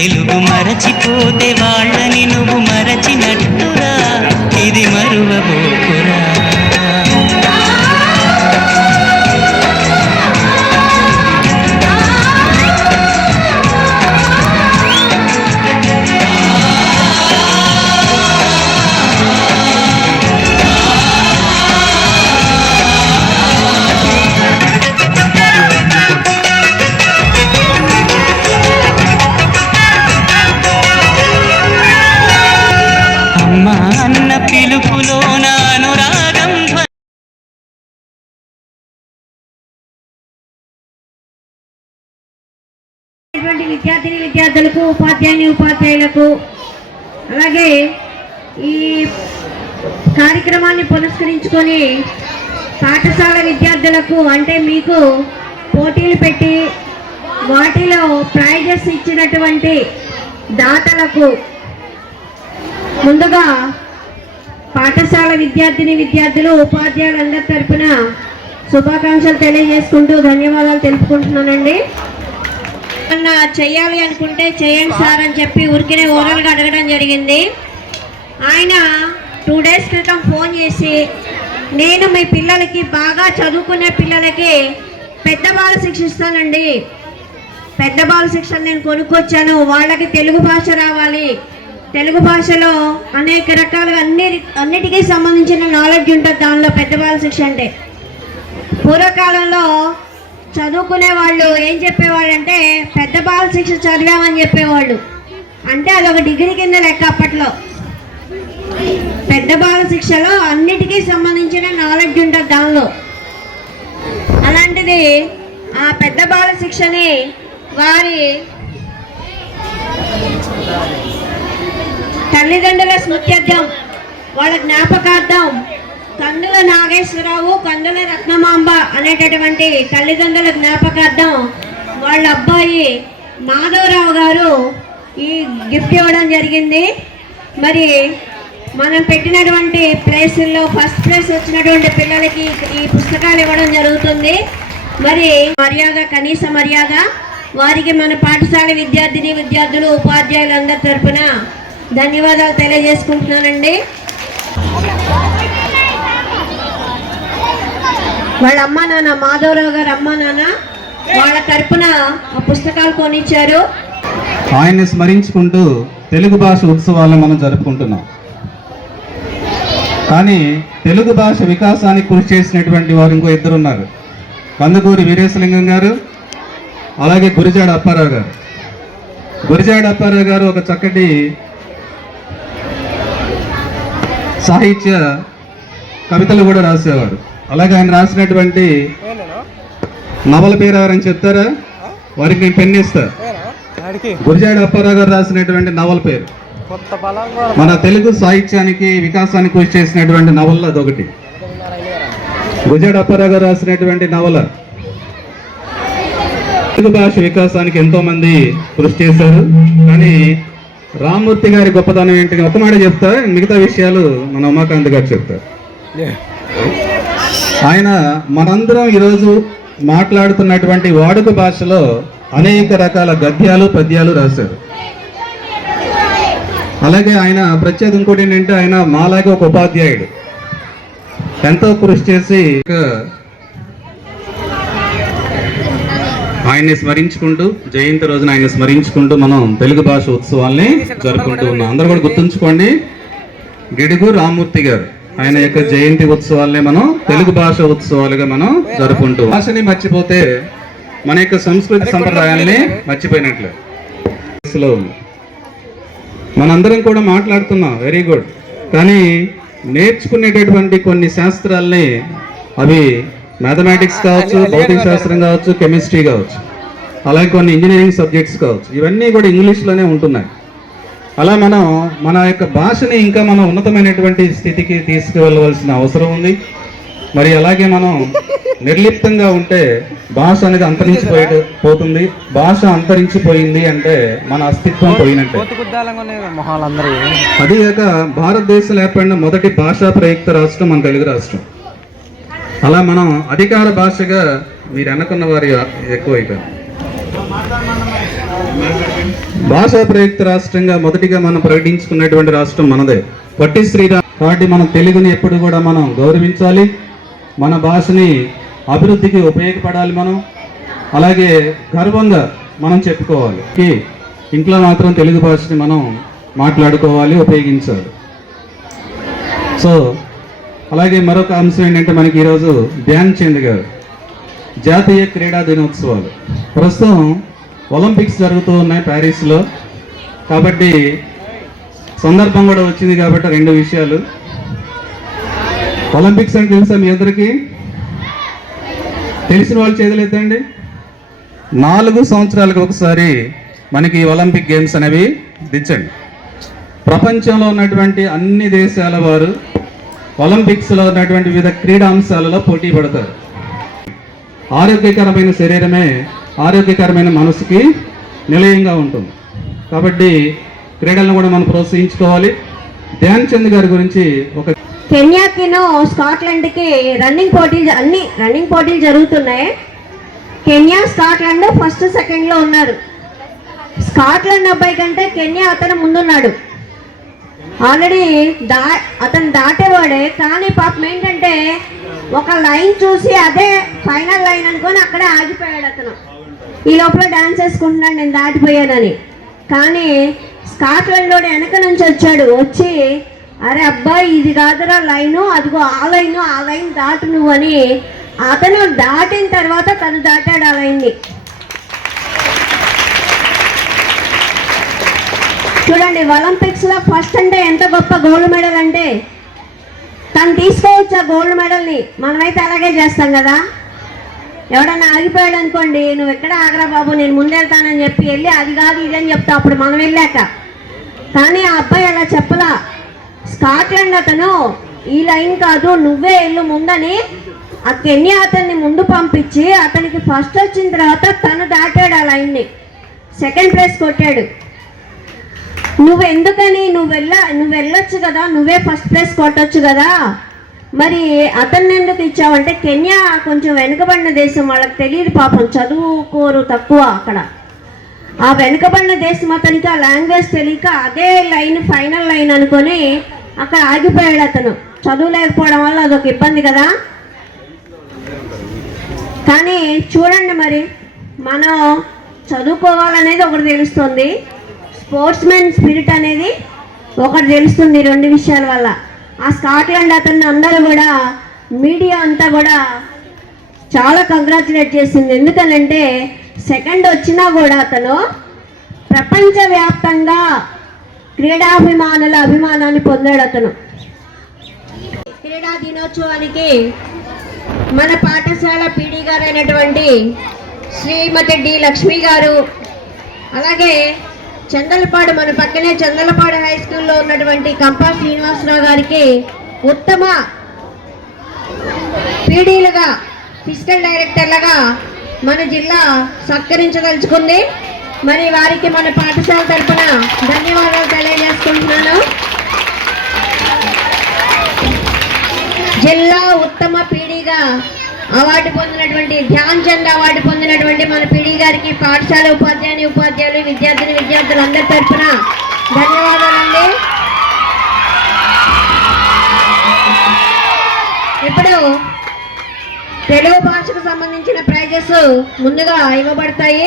తెలుగు మరచిపోతే వాళ్ళని నువ్వు ఇటువంటి విద్యార్థిని విద్యార్థులకు ఉపాధ్యాయుని ఉపాధ్యాయులకు అలాగే ఈ కార్యక్రమాన్ని పురస్కరించుకొని పాఠశాల విద్యార్థులకు అంటే మీకు పోటీలు పెట్టి వాటిలో ప్రైజెస్ ఇచ్చినటువంటి దాతలకు ముందుగా పాఠశాల విద్యార్థిని విద్యార్థులు ఉపాధ్యాయులందరి తరపున శుభాకాంక్షలు తెలియజేసుకుంటూ ధన్యవాదాలు తెలుపుకుంటున్నానండి. ఏమన్నా చెయ్యాలి అనుకుంటే చేయండి సార్ అని చెప్పి ఊరికినే ఓరల్గా అడగడం జరిగింది. ఆయన టూ డేస్ క్రితం ఫోన్ చేసి నేను మీ పిల్లలకి బాగా చదువుకునే పిల్లలకి పెద్ద బాల శిక్ష ఇస్తానండి పెద్ద బాల శిక్షణ నేను కొనుక్కొచ్చాను. వాళ్ళకి తెలుగు భాష రావాలి. తెలుగు భాషలో అనేక రకాలుగా అన్ని అన్నిటికీ సంబంధించిన నాలెడ్జ్ ఉంటుంది దానిలో పెద్ద బాల శిక్ష అంటే. పూర్వకాలంలో చదువుకునే వాళ్ళు ఏం చెప్పేవాళ్ళు అంటే పెద్ద బాల శిక్ష చదివామని చెప్పేవాళ్ళు. అంటే అదొక డిగ్రీ కింద లెక్క అప్పట్లో. పెద్ద బాల శిక్షలో అన్నిటికీ సంబంధించిన నాలెడ్జ్ ఉంటుంది దానిలో. అలాంటిది ఆ పెద్ద బాల శిక్షని వారి తల్లిదండ్రుల స్మృత్యర్థం వాళ్ళ జ్ఞాపకార్థం కందుల నాగేశ్వరరావు కందుల రత్నమాంబ అనేటటువంటి తల్లిదండ్రుల జ్ఞాపకార్థం వాళ్ళ అబ్బాయి మాధవరావు గారు ఈ గిఫ్ట్ ఇవ్వడం జరిగింది. మరి మనం పెట్టినటువంటి ప్లేసుల్లో ఫస్ట్ ప్లేస్ వచ్చినటువంటి పిల్లలకి ఈ పుస్తకాలు ఇవ్వడం జరుగుతుంది. మరి మర్యాద కనీస మర్యాద వారికి మన పాఠశాల విద్యార్థిని విద్యార్థులు ఉపాధ్యాయులందరి తరపున ధన్యవాదాలు తెలియజేసుకుంటున్నానండి. వాళ్ళ అమ్మ నాన్న మాధవరావు గారు అమ్మ నాన్న వాళ్ళ తరపున ఆ పుస్తకాలు కొనిచ్చారు. ఆయన్ని స్మరించుకుంటూ తెలుగు భాష ఉత్సవాలను మనం జరుపుకుంటున్నాం. కానీ తెలుగు భాష వికాసానికి కృషి చేసినటువంటి వారు ఇంకో ఇద్దరు ఉన్నారు కందుకూరి వీరేశలింగం గారు అలాగే గురిజాడ అప్పారావు గారు. గురిజాడ అప్పారావు గారు ఒక చక్కటి సాహిత్య కవితలు కూడా రాసేవారు. అలాగే ఆయన రాసినటువంటి నవల పేరు ఎవరని చెప్తారా? వారికి నేను పెన్ ఇస్తా. గురిజాడ అప్పారావు గారు రాసినటువంటి నవల పేరు. మన తెలుగు సాహిత్యానికి వికాసానికి కృషి చేసినటువంటి నవల్లో అదొకటి గురిజాడ అప్పారావు గారు రాసినటువంటి నవల. తెలుగు భాష వికాసానికి ఎంతో మంది కృషి చేశారు. కానీ రామ్మూర్తి గారి గొప్పతనం ఏంటి? ఒక మాట చెప్తా. మిగతా విషయాలు మన ఉమాకాంత్ గారు చెప్తారు. ఆయన మనందరం ఈరోజు మాట్లాడుతున్నటువంటి వాడుక భాషలో అనేక రకాల గద్యాలు పద్యాలు రాశారు. అలాగే ఆయన ప్రత్యేకం ఇంకోటి ఏంటంటే ఆయన మాలాగే ఒక ఉపాధ్యాయుడు. ఎంతో కృషి చేసి ఆయన్ని స్మరించుకుంటూ జయంతి రోజున ఆయన స్మరించుకుంటూ మనం తెలుగు భాష ఉత్సవాల్ని జరుపుకుంటూ ఉన్నాం. అందరూ కూడా గుర్తుంచుకోండి. గిడుగు రామ్మూర్తి గారు. ఆయన యొక్క జయంతి ఉత్సవాల్ని మనం తెలుగు భాష ఉత్సవాలుగా మనం జరుపుకుంటూ భాషని మర్చిపోతే మన యొక్క సంస్కృతి సంప్రదాయాల్ని మర్చిపోయినట్లే. మనందరం కూడా మాట్లాడుతున్నాం వెరీ గుడ్ కానీ నేర్చుకునేటటువంటి కొన్ని శాస్త్రాల్ని అవి మ్యాథమెటిక్స్ కావచ్చు భౌతిక శాస్త్రం కావచ్చు కెమిస్ట్రీ కావచ్చు అలాగే కొన్ని ఇంజనీరింగ్ సబ్జెక్ట్స్ కావచ్చు. ఇవన్నీ కూడా ఇంగ్లీష్లోనే ఉంటున్నాయి. అలా మనం మన యొక్క భాషని ఇంకా మనం ఉన్నతమైనటువంటి స్థితికి తీసుకువెళ్ళవలసిన అవసరం ఉంది. మరి అలాగే మనం నిర్లిప్తంగా ఉంటే భాష అనేది అంతరించిపోయే పోతుంది. భాష అంతరించిపోయింది అంటే మన అస్తిత్వం పోయినట్టే. అదేగాక భారతదేశంలో ఏర్పడిన మొదటి భాషా ప్రయుక్త రాష్ట్రం మన తెలుగు రాష్ట్రం. అలా మనం అధికార భాషగా మీరు అనుకున్న వారి ఎక్కువైపోయారు భాషా ప్రయుక్త రాష్ట్రంగా మొదటిగా మనం ప్రకటించుకున్నటువంటి రాష్ట్రం మనదే. పట్టి శ్రీరామ్ కాబట్టి మనం తెలుగుని ఎప్పుడు కూడా మనం గౌరవించాలి. మన భాషని అభివృద్ధికి ఉపయోగపడాలి మనం. అలాగే గర్వంగా మనం చెప్పుకోవాలి. కి ఇంట్లో మాత్రం తెలుగు భాషని మనం మాట్లాడుకోవాలి ఉపయోగించాలి. సో అలాగే మరొక అంశం ఏంటంటే మనకి ఈరోజు ధ్యాన్ చంద్ గారు. జాతీయ క్రీడా దినోత్సవాలు. ప్రస్తుతం ఒలింపిక్స్ జరుగుతూ ఉన్నాయి ప్యారిస్లో. కాబట్టి సందర్భం కూడా వచ్చింది కాబట్టి రెండు విషయాలు. ఒలింపిక్స్ అని తెలుసా మీ అందరికీ? తెలిసిన వాళ్ళు చేతులెత్తండి నాలుగు సంవత్సరాలకు ఒకసారి మనకి ఒలింపిక్ గేమ్స్ అనేవి దించండి. ప్రపంచంలో ఉన్నటువంటి అన్ని దేశాల వారు ఒలింపిక్స్లో ఉన్నటువంటి వివిధ క్రీడాంశాలలో పోటీ పడతారు. ఆరోగ్యకరమైన శరీరమే ఆరోగ్యకరమైన మనసుకి నిలయంగా ఉంటుంది. కాబట్టి క్రీడలను కూడా మనం ప్రోత్సహించుకోవాలి. ధ్యాన్ చంద్ గారి గురించి ఒక కెన్యాకిను స్కాట్లాండ్కి రన్నింగ్ పోటీలు అన్ని రన్నింగ్ పోటీలు జరుగుతున్నాయి. కెన్యా స్కాట్లాండ్ ఫస్ట్ సెకండ్లో ఉన్నారు. స్కాట్లాండ్ అబ్బాయి కంటే కెన్యా అతను ముందున్నాడు. ఆల్రెడీ దా అతను దాటేవాడే కానీ పాపం ఏంటంటే ఒక లైన్ చూసి అదే ఫైనల్ లైన్ అనుకొని అక్కడే ఆగిపోయాడు అతను. ఈ లోపల డాన్స్ వేసుకుంటున్నాడు నేను దాటిపోయానని. కానీ స్కాట్లాండ్లో వెనక నుంచి వచ్చాడు. వచ్చి అరే అబ్బాయి ఇది కాదురా లైను అదిగో ఆ లైను ఆ లైన్ దాటు నువ్వు అని అతను దాటిన తర్వాత తను దాటాడు ఆ లైన్ని. చూడండి ఒలింపిక్స్లో ఫస్ట్ అంటే ఎంత గొప్ప గోల్డ్ మెడల్ అంటే తను తీసుకోవచ్చు ఆ గోల్డ్ మెడల్ని? మనమైతే అలాగే చేస్తాం కదా? ఎవడన్నా ఆగిపోయాడు అనుకోండి నువ్వు ఎక్కడ ఆగరా బాబు? నేను ముందెళ్తానని చెప్పి వెళ్ళి అది కాదు ఇదని చెప్తా. అప్పుడు మనం వెళ్ళాక. కానీ ఆ అబ్బాయి అలా చెప్పలా. స్కాట్లాండ్ అతను ఈ లైన్ కాదు నువ్వే వెళ్ళు ముందని. ఆ కెన్యా అతన్ని ముందు పంపించి అతనికి ఫస్ట్ వచ్చిన తర్వాత తను దాటాడు ఆ లైన్ని. సెకండ్ ప్లేస్ కొట్టాడు. నువ్వు ఎందుకని నువ్వు వెళ్ళ నువ్వు వెళ్ళొచ్చు కదా. నువ్వే ఫస్ట్ ప్లేస్ కొట్టొచ్చు కదా. మరి అతన్ని ఎందుకు ఇచ్చావంటే కెన్యా కొంచెం వెనుకబడిన దేశం వాళ్ళకి తెలియదు పాపం. చదువుకోరు తక్కువ అక్కడ. ఆ వెనుకబడిన దేశం అతనికి ఆ లాంగ్వేజ్ తెలియక అదే లైన్ ఫైనల్ లైన్ అనుకొని అక్కడ ఆగిపోయాడు అతను. చదువు లేకపోవడం వల్ల అదొక ఇబ్బంది కదా. కానీ చూడండి మరి మనం చదువుకోవాలనేది ఒకటి తెలుస్తుంది. స్పోర్ట్స్ మ్యాన్ స్పిరిట్ అనేది ఒకటి తెలుస్తుంది రెండు విషయాల వల్ల. ఆ స్కాట్లాండ్ అతన్ని అందరూ కూడా మీడియా అంతా కూడా చాలా కంగ్రాచులేట్ చేసింది. ఎందుకనంటే సెకండ్ వచ్చినా కూడా అతను ప్రపంచవ్యాప్తంగా క్రీడాభిమానుల అభిమానాన్ని పొందాడు అతను. క్రీడా దినోత్సవానికి మన పాఠశాల పీడీ గారైనటువంటి శ్రీమతి డి లక్ష్మి గారు అలాగే చందలపాడు మన పక్కనే చందలపాడు హై స్కూల్లో ఉన్నటువంటి కంపా శ్రీనివాసరావు గారికి ఉత్తమ పీడీలుగా ఫిజికల్ డైరెక్టర్లుగా మన జిల్లా సత్కరించదలుచుకుంది. మరి వారికి మన పాఠశాల తరఫున ధన్యవాదాలు తెలియజేసుకుంటున్నాను. జిల్లా ఉత్తమ పీడీగా అవార్డు పొందినటువంటి ధ్యాన్ చంద్ అవార్డు పొందినటువంటి మన పిడి గారికి పాఠశాల ఉపాధ్యాయుని ఉపాధ్యాయులు విద్యార్థిని విద్యార్థులు అందరి తరఫున ధన్యవాదాలండి. ఇప్పుడు తెలుగు భాషకు సంబంధించిన ప్రైజెస్ ముందుగా ఇవ్వబడతాయి.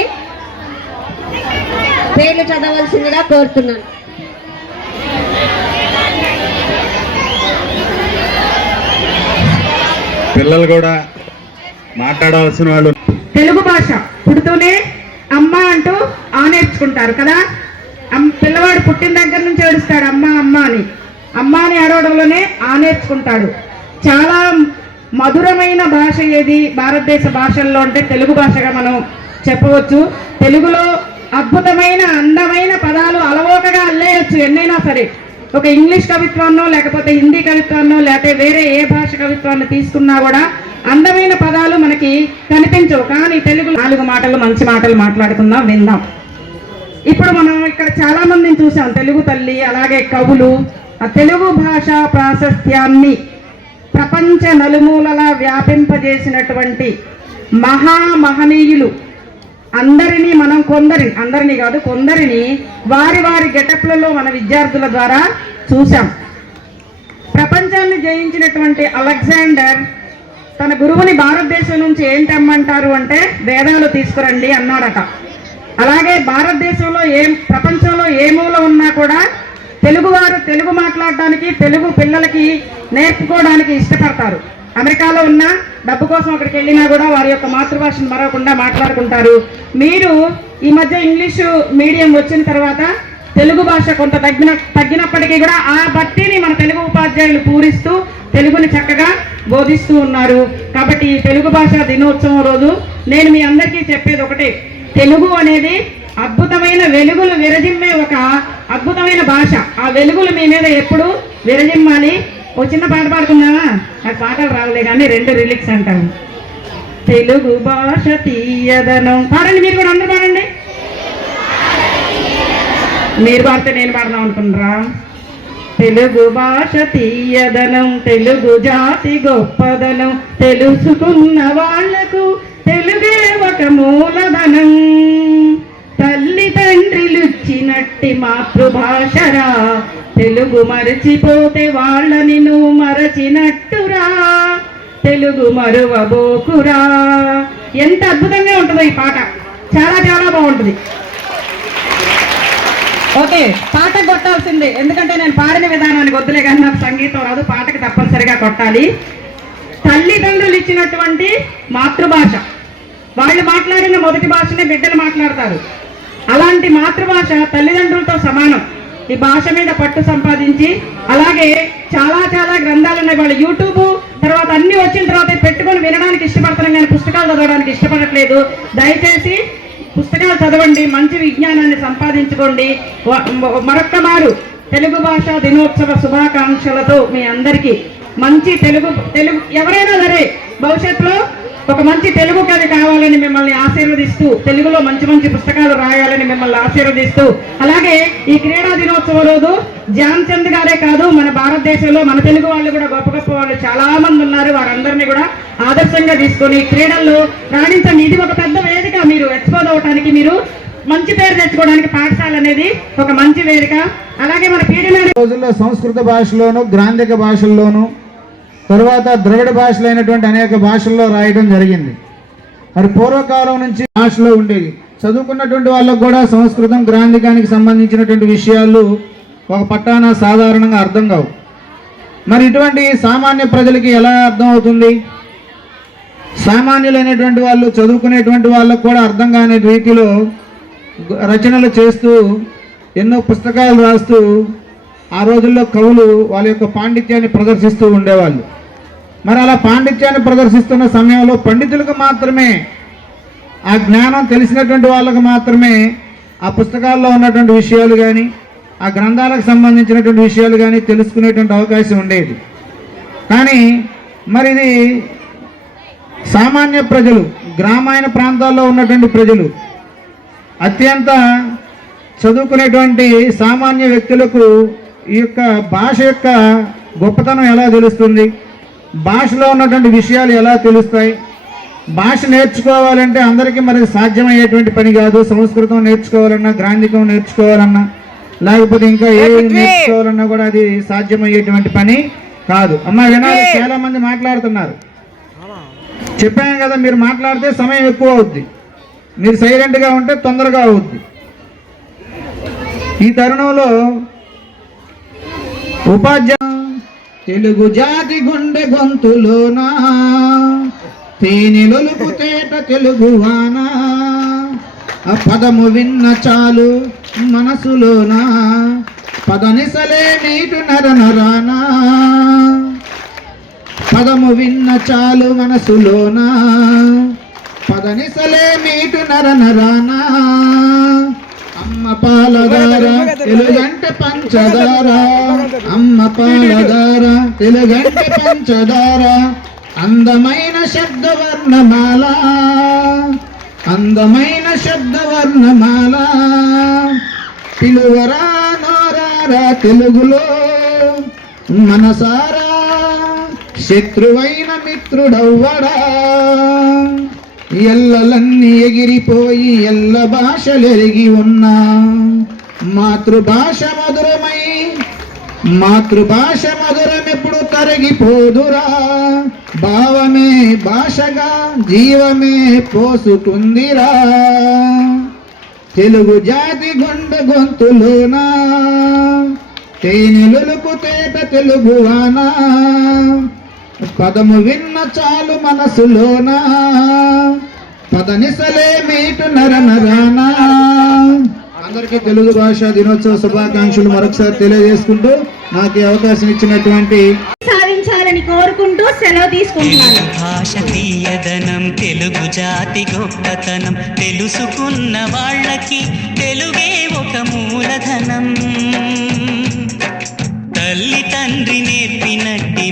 పేర్లు చదవలసిందిగా కోరుతున్నాను. పిల్లలు కూడా మాట్లాడవలసిన వాళ్ళు తెలుగు భాష పుడుతూనే అమ్మ అంటూ ఆ నేర్చుకుంటారు కదా? అమ్- పిల్లవాడు పుట్టిన దగ్గర నుంచి ఏడుస్తాడు అమ్మ అమ్మ అని. అమ్మ అని అడవడంలోనే ఆ నేర్చుకుంటాడు. చాలా మధురమైన భాష ఏది? భారతదేశ భాషల్లో అంటే తెలుగు భాషగా మనం చెప్పవచ్చు. తెలుగులో అద్భుతమైన అందమైన పదాలు అలవోకగా అల్లేయచ్చు ఎన్నైనా సరే. ఒక ఇంగ్లీష్ కవిత్వాన్నో లేకపోతే హిందీ కవిత్వాన్నో లేకపోతే వేరే ఏ భాష కవిత్వాన్ని తీసుకున్నా కూడా అందమైన పదాలు మనకి కనిపించవు. కానీ తెలుగు నాలుగు మాటలు మంచి మాటలు మాట్లాడుకుందాం విందాం. ఇప్పుడు మనం ఇక్కడ చాలా మందిని చూసాం. తెలుగు తల్లి అలాగే కవులు. ఆ తెలుగు భాష ప్రాశస్త్యాన్ని ప్రపంచ నలుమూలలా వ్యాపింపజేసినటువంటి మహామహనీయులు. అందరినీ మనం కొందరి అందరినీ కాదు కొందరిని వారి వారి గెటప్లలో మన విద్యార్థుల ద్వారా చూసాం. ప్రపంచాన్ని జయించినటువంటి అలెగ్జాండర్ తన గురువుని భారతదేశం నుంచి ఏం తెమ్మంటారు అంటే వేదాలు తీసుకురండి అన్నాడట. అలాగే భారతదేశంలో ఏం ప్రపంచంలో ఏ మూల ఉన్నా కూడా తెలుగువారు తెలుగు మాట్లాడడానికి తెలుగు పిల్లలకి నేర్పుకోవడానికి ఇష్టపడతారు. అమెరికాలో ఉన్న డబ్బు కోసం అక్కడికి వెళ్ళినా కూడా వారి యొక్క మాతృభాషను మరవకుండా మాట్లాడుకుంటారు. మీరు ఈ మధ్య ఇంగ్లీషు మీడియం వచ్చిన తర్వాత తెలుగు భాష కొంత తగ్గిన తగ్గినప్పటికీ కూడా ఆ భక్తిని మన తెలుగు ఉపాధ్యాయులు పూరిస్తూ తెలుగుని చక్కగా బోధిస్తూ ఉన్నారు. కాబట్టి ఈ తెలుగు భాష దినోత్సవం రోజు నేను మీ అందరికీ చెప్పేది ఒకటే. తెలుగు అనేది అద్భుతమైన వెలుగులు విరజిమ్మే ఒక అద్భుతమైన భాష. ఆ వెలుగులు మీ మీద ఎప్పుడు విరజిమ్మాలి. ఓ చిన్న పాట పాడుకున్నావా నాకు పాటలు రావలే కానీ రెండు రిలిక్స్ అంటాను. తెలుగు భాష తీయదనం. పాడండి మీరు కూడా అందరూ పాడండి. మీరు పాడితే నేను పాడదాం అనుకుంటారా తెలుగు భాష తీయదనం తెలుగు జాతి గొప్పదనం తెలుసుకున్న వాళ్ళకు తెలుగే ఒక మూలధనం. తల్లి తండ్రిలుచ్చినట్టి మాతృభాషరా తెలుగు మరచిపోతే వాళ్ళని నువ్వు మరచినట్టురా తెలుగు మరువబోకురా. ఎంత అద్భుతంగా ఉంటుందో ఈ పాట. చాలా చాలా బాగుంటుంది. ఓకే పాట కొట్టాల్సిందే. ఎందుకంటే నేను పాడిన విధానానికి వద్దులే కానీ నాకు సంగీతం రాదు. పాటకి తప్పనిసరిగా కొట్టాలి. తల్లిదండ్రులు ఇచ్చినటువంటి మాతృభాష. వాళ్ళు మాట్లాడిన మొదటి భాషనే బిడ్డలు మాట్లాడతారు. అలాంటి మాతృభాష తల్లిదండ్రులతో సమానం. ఈ భాష మీద పట్టు సంపాదించి అలాగే చాలా చాలా గ్రంథాలు ఉన్నాయి. వాళ్ళు యూట్యూబ్ తర్వాత అన్ని వచ్చిన తర్వాత పెట్టుకొని వినడానికి ఇష్టపడుతున్నాం కానీ పుస్తకాలు చదవడానికి ఇష్టపడట్లేదు. దయచేసి పుస్తకాలు చదవండి మంచి విజ్ఞానాన్ని సంపాదించుకోండి. మరొక్క మారు తెలుగు భాష దినోత్సవ శుభాకాంక్షలతో మీ అందరికీ మంచి తెలుగు తెలుగు ఎవరైనా సరే భవిష్యత్తులో ఒక మంచి తెలుగు కవి కావాలని మిమ్మల్ని ఆశీర్వదిస్తూ తెలుగులో మంచి మంచి పుస్తకాలు రాయాలని మిమ్మల్ని ఆశీర్వదిస్తూ అలాగే ఈ క్రీడా దినోత్సవం రోజు ధ్యాన్ చంద్ గారే కాదు మన భారతదేశంలో మన తెలుగు వాళ్ళు కూడా గొప్ప గొప్ప వాళ్ళు చాలా మంది ఉన్నారు వారందరినీ కూడా ఆదర్శంగా తీసుకొని క్రీడల్లో రాణించండి. ఇది ఒక పెద్ద వేదిక మీరు ఎక్స్పోజ్ అవడానికి మీరు మంచి పేరు తెచ్చుకోవడానికి పాఠశాల అనేది ఒక మంచి వేదిక. అలాగే మన పీడిన రోజుల్లో సంస్కృత భాషలోను గ్రాంధిక భాషల్లోనూ తరువాత ద్రవిడ భాషలైనటువంటి అనేక భాషల్లో రాయడం జరిగింది. మరి పూర్వకాలం నుంచి భాషలో ఉండేది చదువుకున్నటువంటి వాళ్ళకు కూడా సంస్కృతం గ్రాంధికానికి సంబంధించినటువంటి విషయాలు ఒక పట్టాన సాధారణంగా అర్థం కావు. మరి ఇటువంటి సామాన్య ప్రజలకి ఎలా అర్థం అవుతుంది? సామాన్యులైనటువంటి వాళ్ళు చదువుకునేటువంటి వాళ్ళకు కూడా అర్థం కాని రీతిలో రచనలు చేస్తూ ఎన్నో పుస్తకాలు రాస్తూ ఆ రోజుల్లో కవులు వాళ్ళ యొక్క పాండిత్యాన్ని ప్రదర్శిస్తూ ఉండేవాళ్ళు. మరి అలా పాండిత్యాన్ని ప్రదర్శిస్తున్న సమయంలో పండితులకు మాత్రమే ఆ జ్ఞానం తెలిసినటువంటి వాళ్ళకు మాత్రమే ఆ పుస్తకాల్లో ఉన్నటువంటి విషయాలు కానీ ఆ గ్రంథాలకు సంబంధించినటువంటి విషయాలు కానీ తెలుసుకునేటువంటి అవకాశం ఉండేది. కానీ మరి ఇది సామాన్య ప్రజలు గ్రామాయణ ప్రాంతాల్లో ఉన్నటువంటి ప్రజలు అత్యంత చదువుకునేటువంటి సామాన్య వ్యక్తులకు ఈ యొక్క భాష యొక్క గొప్పతనం ఎలా తెలుస్తుంది? భాషలో ఉన్నటువంటి విషయాలు ఎలా తెలుస్తాయి? భాష నేర్చుకోవాలంటే అందరికీ మరి సాధ్యమయ్యేటువంటి పని కాదు. సంస్కృతం నేర్చుకోవాలన్నా గ్రాంధికం నేర్చుకోవాలన్నా లేకపోతే ఇంకా ఏ నేర్చుకోవాలన్నా కూడా అది సాధ్యమయ్యేటువంటి పని కాదు. అమ్మ వినాలి చాలా మంది మాట్లాడుతున్నారు. చెప్పాను కదా మీరు మాట్లాడితే సమయం ఎక్కువ అవుద్ది. మీరు సైలెంట్గా ఉంటే తొందరగా అవుద్ది. ఈ తరుణంలో ఉపాధ్యాయ తెలుగు జాతి గుండె గొంతులోనా తేనెలొలుపు తేట తెలుగువానా ఆ పదము విన్న చాలు మనసులోనా పదనిసలే నీటు నర నరానా. పదము విన్న చాలు మనసులోనా పదనిసలే నీటు నర నరానా. అమ్మ పాలదార తెలుగంటే పంచదార. అమ్మ పాలదార తెలుగంటే పంచదార. అందమైన శబ్దవర్ణమాల అందమైన శబ్దవర్ణమాల. పిలువరా నోరారా తెలుగులో మనసారా శత్రువైన మిత్రుడవ్వడా. ఎల్లలన్నీ ఎగిరిపోయి ఎల్ల భాషలెరిగి ఉన్నా. మాతృభాష మధురమై మాతృభాష మధురమెప్పుడు తరిగిపోదురా. భావమే భాషగా జీవమే పోసుకుందిరా. తెలుగు జాతి గుండె గొంతులోనా. తేనెలుకు తేట తెలుగువానా పదము విన్న చాలు మనసులోనా. పదనిసలే మీటు నర నరానా. అందరికీ తెలుగు భాష దినోత్సవ శుభాకాంక్షలు మరొకసారి తెలియజేసుకుంటూ నాకు ఈ అవకాశం ఇచ్చినటువంటి సాధించాలని కోరుకుంటూ సెలవు తీసుకుంటున్నాను. భాష తీయదనం తెలుగు జాతి గొప్పతనం తెలుసుకున్న వాళ్ళకి తెలుగే ఒక మూలధనం. తల్లి తండ్రి నేర్పినట్టి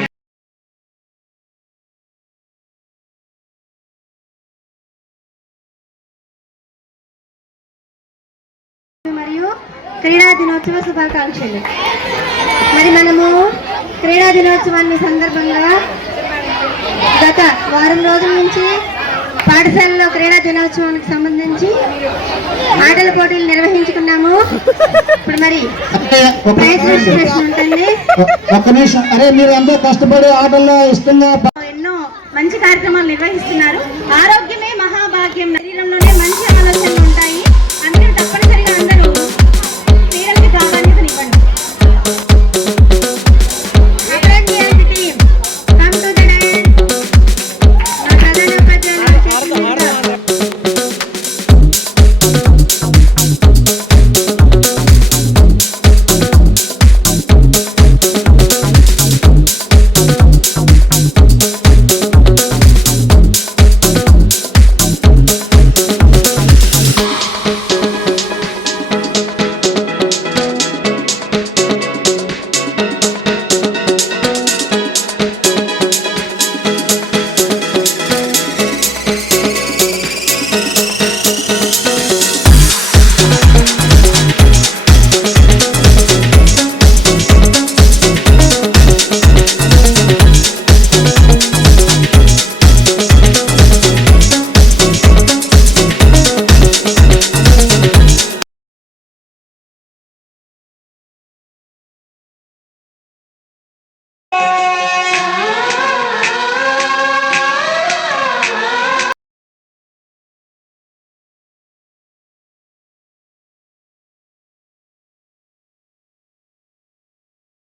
దినోత్సవ శుభాకాంక్షలు మరి మనము క్రీడా దినోత్సవాన్ని సందర్భంగా గత వారం రోజుల నుంచి పాఠశాలలో క్రీడా దినోత్సవానికి సంబంధించి ఆటల పోటీలు నిర్వహించుకున్నాము. ఇప్పుడు మరి ఒక ప్రైజ్ డిస్ట్రిబ్యూషన్ ఉంటుంది ఒక్క నిమిషం. అరే మీరు ఎంతో కష్టపడి ఆటల్లో ఇష్టంగా ఎన్నో మంచి కార్యక్రమాలు నిర్వహిస్తున్నారు. ఆరోగ్యమే మహాభాగ్యం